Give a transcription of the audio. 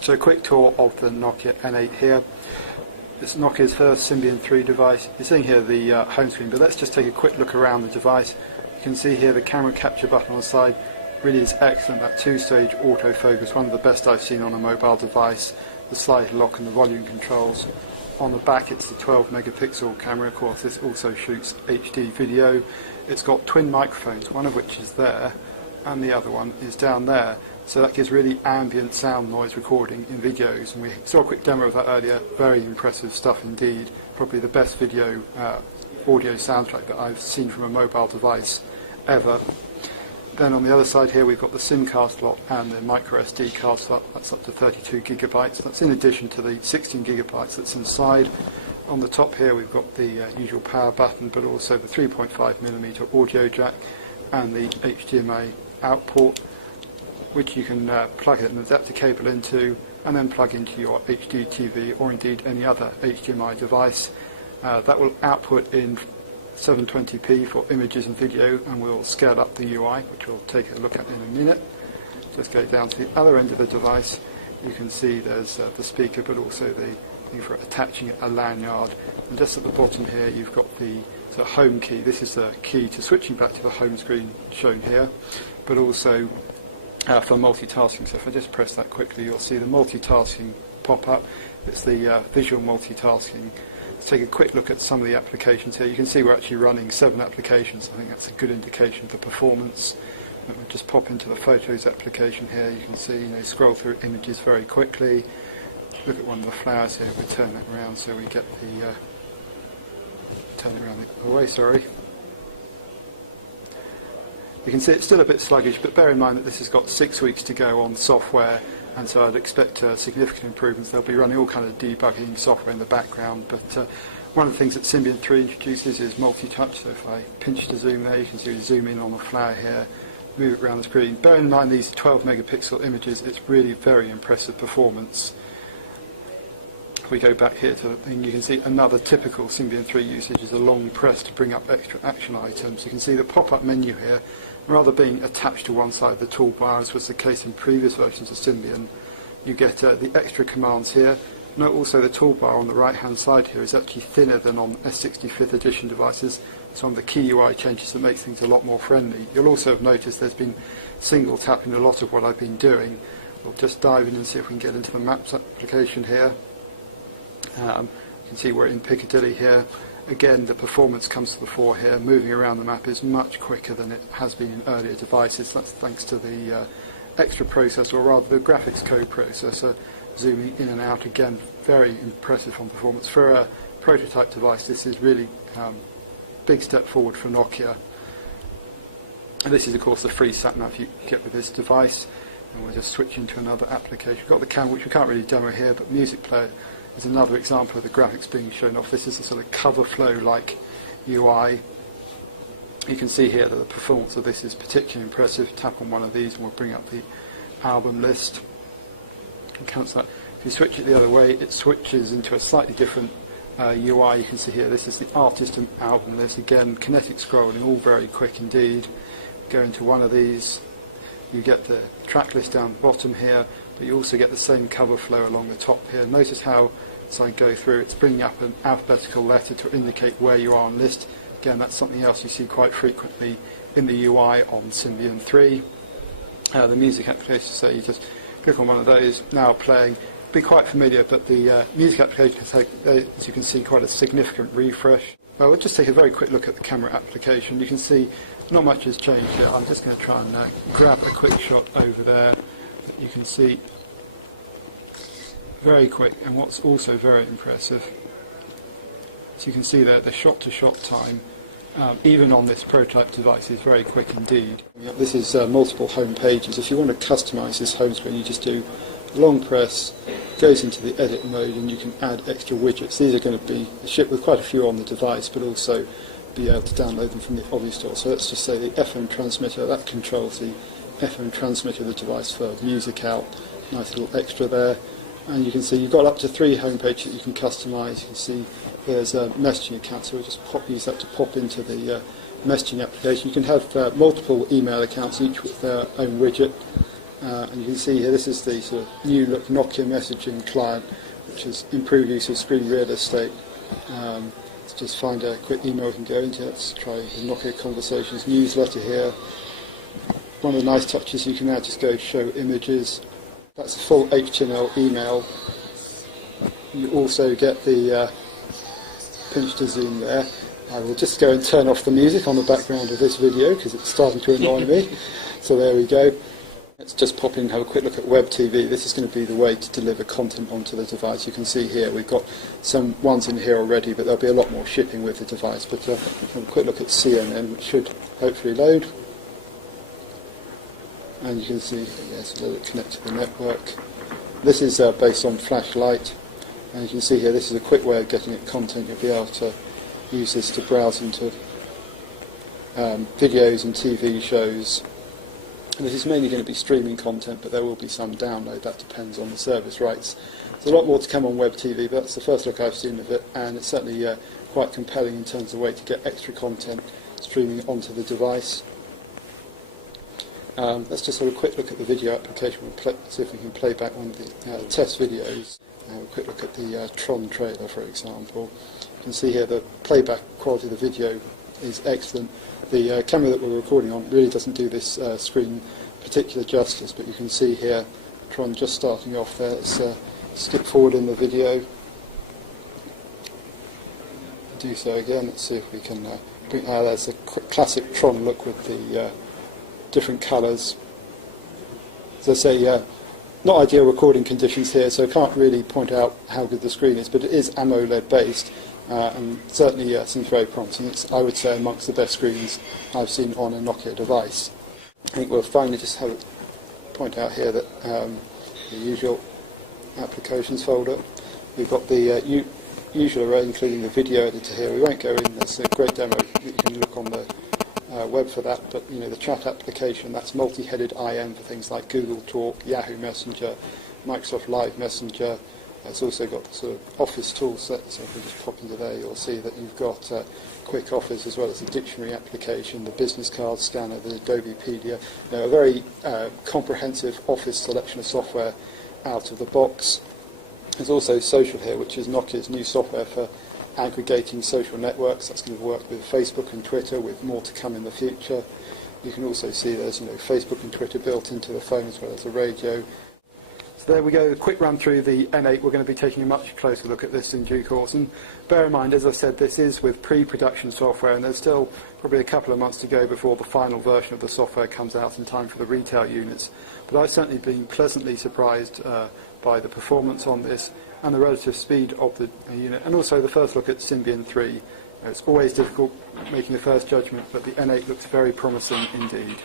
So a quick tour of the Nokia N8 here. It's Nokia's first Symbian 3 device. You're seeing here the home screen, but let's just take a quick look around the device. You can see here the camera capture button on the side really is excellent. That two-stage autofocus, one of the best I've seen on a mobile device. The slide lock and the volume controls. On the back it's the 12 megapixel camera. Of course this also shoots HD video. It's got twin microphones, one of which is there and the other one is down there. So that gives really ambient sound noise recording in videos, and we saw a quick demo of that earlier. Very impressive stuff indeed. Probably the best video audio soundtrack that I've seen from a mobile device ever. Then on the other side here we've got the SIM card slot and the micro SD card slot. That's up to 32 gigabytes. That's in addition to the 16 gigabytes that's inside. On the top here we've got the usual power button, but also the 3.5mm audio jack and the HDMI out port, which you can plug an adapter cable into and then plug into your HD TV or indeed any other HDMI device. That will output in 720p for images and video, and we'll scale up the UI, which we'll take a look at in a minute. Just go down to the other end of the device. You can see there's the speaker, but also the thing for attaching a lanyard. And just at the bottom here you've got the home key. This is the key to switching back to the home screen shown here, but also for multitasking. So if I just press that quickly, you'll see the multitasking pop up. It's the visual multitasking. Let's take a quick look at some of the applications here. You can see we're actually running 7 applications. I think that's a good indication of the performance. Let me just pop into the Photos application here. You can see, scroll through images very quickly. Look at one of the flowers here. We'll turn that around so we get the turn it around the other way. Sorry. You can see it's still a bit sluggish, but bear in mind that this has got 6 weeks to go on software, and so I'd expect significant improvements. They'll be running all kind of debugging software in the background, but one of the things that Symbian 3 introduces is multi-touch. So if I pinch to zoom there, you can see we zoom in on the flower here, move it around the screen. Bear in mind these 12 megapixel images, it's really very impressive performance. If we go back here to the thing, you can see another typical Symbian 3 usage is a long press to bring up extra action items. You can see the pop-up menu here, rather being attached to one side of the toolbar, as was the case in previous versions of Symbian. You get the extra commands here. Note also the toolbar on the right-hand side here is actually thinner than on S65th edition devices. Some of the key UI changes that make things a lot more friendly. You'll also have noticed there's been single tapping a lot of what I've been doing. We'll just dive in and see if we can get into the Maps application here. You can see we're in Piccadilly here. Again, the performance comes to the fore here. Moving around the map is much quicker than it has been in earlier devices. That's thanks to the extra processor, or rather the graphics code processor, zooming in and out. Again, very impressive on performance. For a prototype device, this is really a big step forward for Nokia. And this is, of course, the free sat-nav you get with this device. And we'll just switch into another application. We've got the camera, which we can't really demo here, but music player is another example of the graphics being shown off. This is a sort of cover flow-like UI. You can see here that the performance of this is particularly impressive. Tap on one of these and we'll bring up the album list. And cancel that. If you switch it the other way, it switches into a slightly different UI. You can see here this is the artist and album list. Again, kinetic scrolling, all very quick indeed. Go into one of these. You get the track list down the bottom here, but you also get the same cover flow along the top here. Notice how, as I go through, it's bringing up an alphabetical letter to indicate where you are on list. Again, that's something else you see quite frequently in the UI on Symbian 3. The music application, so you just click on one of those, now playing. Be quite familiar, but the music application has had, as you can see, quite a significant refresh. We'll just take a very quick look at the camera application. You can see not much has changed here. I'm just going to try and grab a quick shot over there. You can see very quick, and what's also very impressive, as you can see there, the shot-to-shot time, even on this prototype device, is very quick indeed. This is multiple home pages. If you want to customize this home screen, you just do a long press, goes into the edit mode, and you can add extra widgets. These are going to be shipped with quite a few on the device, but also be able to download them from the obvious store. So let's just say the FM transmitter, that controls the FM transmitter of the device for music out. Nice little extra there. And you can see you've got up to 3 home pages that you can customize. You can see there's a messaging account, so we'll just use that to pop into the messaging application. You can have multiple email accounts, each with their own widget. and you can see here this is the sort of new look Nokia messaging client, which has improved use of screen real estate. Let's just find a quick email we can go into. Let's try the Nokia Conversations newsletter here. One of the nice touches, you can now just go show images. That's a full HTML email. You also get the pinch to zoom there. I will just go and turn off the music on the background of this video because it's starting to annoy me. So there we go. Let's just pop in and have a quick look at Web TV. This is going to be the way to deliver content onto the device. You can see here we've got some ones in here already, but there'll be a lot more shipping with the device. But have a quick look at CNN, which should hopefully load. And you can see, yes, a little connect to the network. This is based on flashlight. And you can see here, this is a quick way of getting at content. You'll be able to use this to browse into videos and TV shows. And this is mainly going to be streaming content, but there will be some download. That depends on the service rights. There's a lot more to come on Web TV, but that's the first look I've seen of it, and it's certainly quite compelling in terms of a way to get extra content streaming onto the device. Let's just have a quick look at the video application. We'll see if we can play back one of the test videos. A quick look at the Tron trailer, for example. You can see here the playback quality of the video is excellent. The camera that we're recording on really doesn't do this screen particular justice, but you can see here Tron just starting off there. Let's skip forward in the video. Do so again. Let's see if we can bring. There's a classic Tron look with the different colours. As I say, not ideal recording conditions here, so I can't really point out how good the screen is, but it is AMOLED based. And certainly seems very promising. It's, I would say, amongst the best screens I've seen on a Nokia device. I think we'll finally just have a point out here that the usual applications folder. We've got the usual array, including the video editor here. We won't go in. There's a great demo. You can look on the web for that. But you know, the chat application, that's multi-headed IM for things like Google Talk, Yahoo Messenger, Microsoft Live Messenger. It's also got the sort of Office tool set, so if we just pop into there, you'll see that you've got Quick Office as well as the dictionary application, the business card scanner, the Adobe PDF. You know, a very comprehensive Office selection of software out of the box. There's also Social here, which is Nokia's new software for aggregating social networks. That's going to work with Facebook and Twitter, with more to come in the future. You can also see there's Facebook and Twitter built into the phone as well as the radio. So there we go, a quick run through the N8. We're going to be taking a much closer look at this in due course. And bear in mind, as I said, this is with pre-production software, and there's still probably a couple of months to go before the final version of the software comes out in time for the retail units. But I've certainly been pleasantly surprised by the performance on this and the relative speed of the unit, and also the first look at Symbian 3. It's always difficult making the first judgment, but the N8 looks very promising indeed.